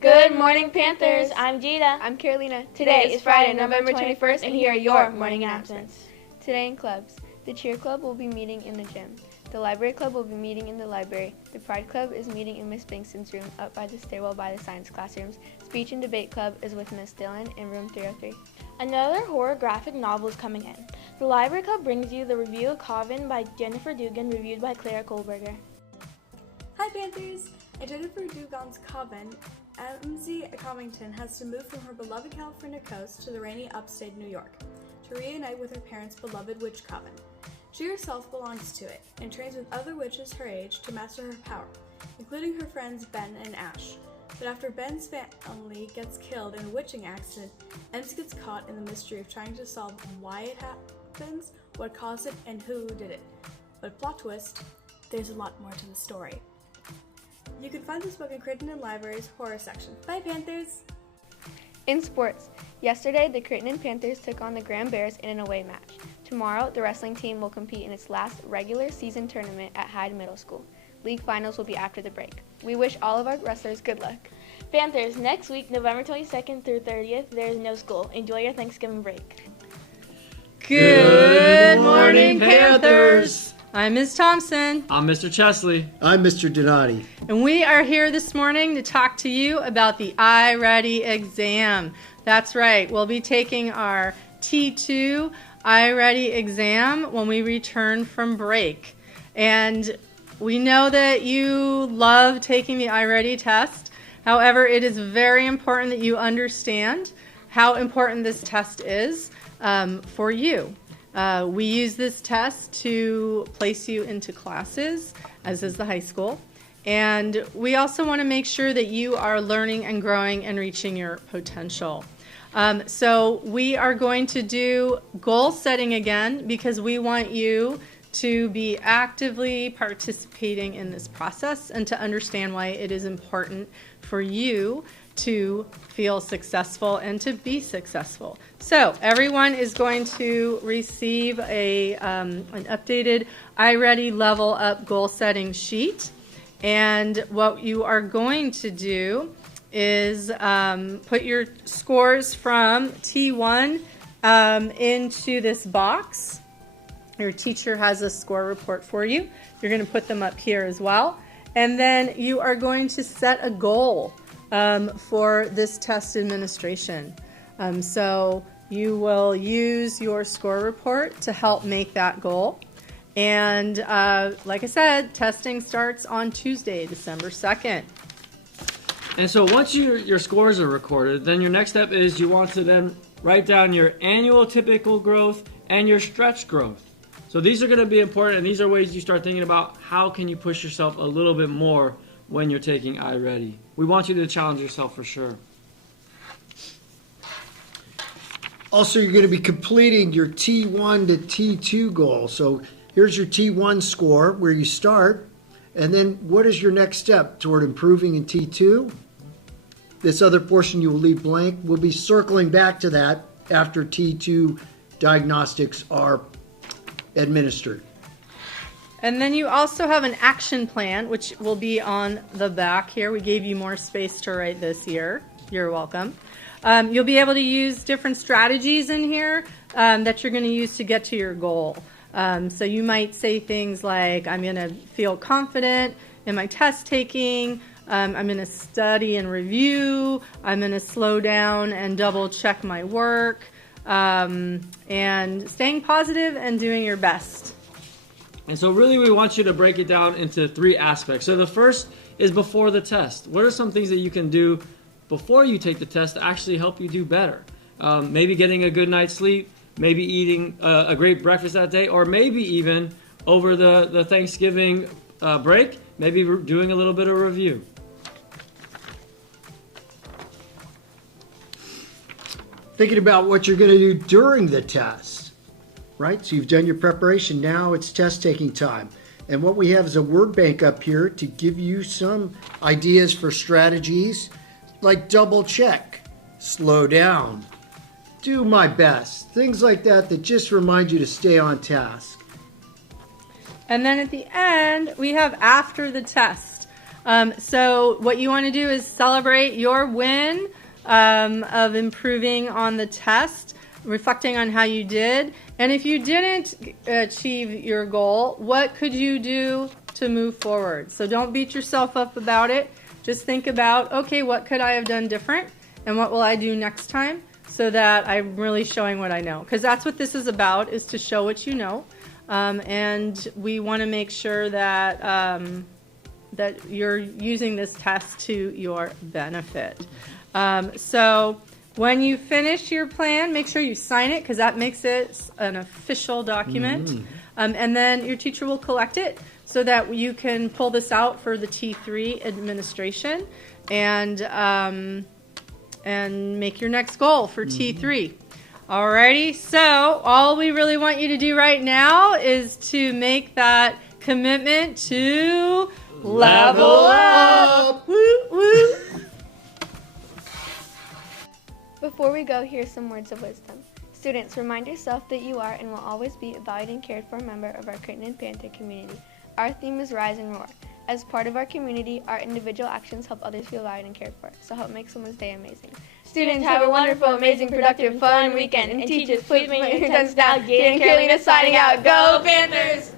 Good morning, Panthers. I'm Gita. I'm Carolina. Today is Friday, November 21st, and here are your morning announcements. Today in clubs, the cheer club will be meeting in the gym. The library club will be meeting in the library. The pride club is meeting in Miss Bingston's room up by the stairwell by the science classrooms. Speech and debate club is with Miss Dillon in room 303. Another horror graphic novel is coming in. The library club brings you the review of Coven by Jennifer Dugan, reviewed by Clara Kohlberger. Hi Panthers! In Jennifer Dugan's Coven, MZ Covington has to move from her beloved California coast to the rainy upstate New York to reunite with her parents' beloved witch coven. She herself belongs to it and trains with other witches her age to master her power, including her friends Ben and Ash. But after Ben's family gets killed in a witching accident, Ems gets caught in the mystery of trying to solve why it happens, what caused it, and who did it. But plot twist, there's a lot more to the story. You can find this book in Crittenden Library's horror section. Bye, Panthers! In sports, yesterday the Crittenden Panthers took on the Grand Bears in an away match. Tomorrow, the wrestling team will compete in its last regular season tournament at Hyde Middle School. League finals will be after the break. We wish all of our wrestlers good luck. Panthers, next week, November 22nd through 30th, there is no school. Enjoy your Thanksgiving break. Good morning, Panthers! I'm Ms. Thompson. I'm Mr. Chesley. I'm Mr. Donati. And we are here this morning to talk to you about the iReady exam. That's right, we'll be taking our T2 iReady exam when we return from break. And we know that you love taking the iReady test. However, it is very important that you understand how important this test is for you. We use this test to place you into classes, as is the high school. And we also want to make sure that you are learning and growing and reaching your potential. So we are going to do goal setting again because we want you to be actively participating in this process and to understand why it is important for you to feel successful and to be successful. So everyone is going to receive an updated iReady Level Up goal setting sheet. And what you are going to do is put your scores from T1 into this box. Your teacher has a score report for you. You're going to put them up here as well. And then you are going to set a goal for this test administration. So you will use your score report to help make that goal. And like I said, testing starts on Tuesday, December 2nd. And so once your scores are recorded, then your next step is you want to then write down your annual typical growth and your stretch growth. So these are going to be important, and these are ways you start thinking about how can you push yourself a little bit more when you're taking iReady. We want you to challenge yourself for sure. Also, you're going to be completing your T1 to T2 goal. So here's your T1 score where you start. And then what is your next step toward improving in T2? This other portion you will leave blank. We'll be circling back to that after T2 diagnostics are administered. And then you also have an action plan, which will be on the back here. We gave you more space to write this year. You're welcome. You'll be able to use different strategies in here that you're going to use to get to your goal. So you might say things like, I'm going to feel confident in my test taking. I'm going to study and review. I'm going to slow down and double check my work. And staying positive and doing your best. And so really we want you to break it down into three aspects. So the first is before the test. What are some things that you can do before you take the test to actually help you do better? Maybe getting a good night's sleep, maybe eating a great breakfast that day, or maybe even over the Thanksgiving break, maybe doing a little bit of review. Thinking about what you're going to do during the test, right? So you've done your preparation. Now it's test taking time. And what we have is a word bank up here to give you some ideas for strategies like double check, slow down, do my best, things like that just remind you to stay on task. And then at the end, we have after the test. So what you want to do is celebrate your win of improving on the test, reflecting on how you did. And if you didn't achieve your goal, what could you do to move forward? So don't beat yourself up about it. Just think about, okay, what could I have done different? And what will I do next time so that I'm really showing what I know? Because that's what this is about, is to show what you know. And we want to make sure that that you're using this test to your benefit. So when you finish your plan, make sure you sign it because that makes it an official document. And then your teacher will collect it so that you can pull this out for the T3 administration and make your next goal for T3. Alrighty, so all we really want you to do right now is to make that commitment to level up. Woo, woo. Before we go, here's some words of wisdom. Students, remind yourself that you are and will always be a valued and cared for member of our Crittenden Panther community. Our theme is Rise and Roar. As part of our community, our individual actions help others feel valued and cared for, so help make someone's day amazing. Students, have a wonderful, amazing, productive, fun weekend. And teachers, please make your attendance down. Gabe and Carolina signing out. Go Panthers!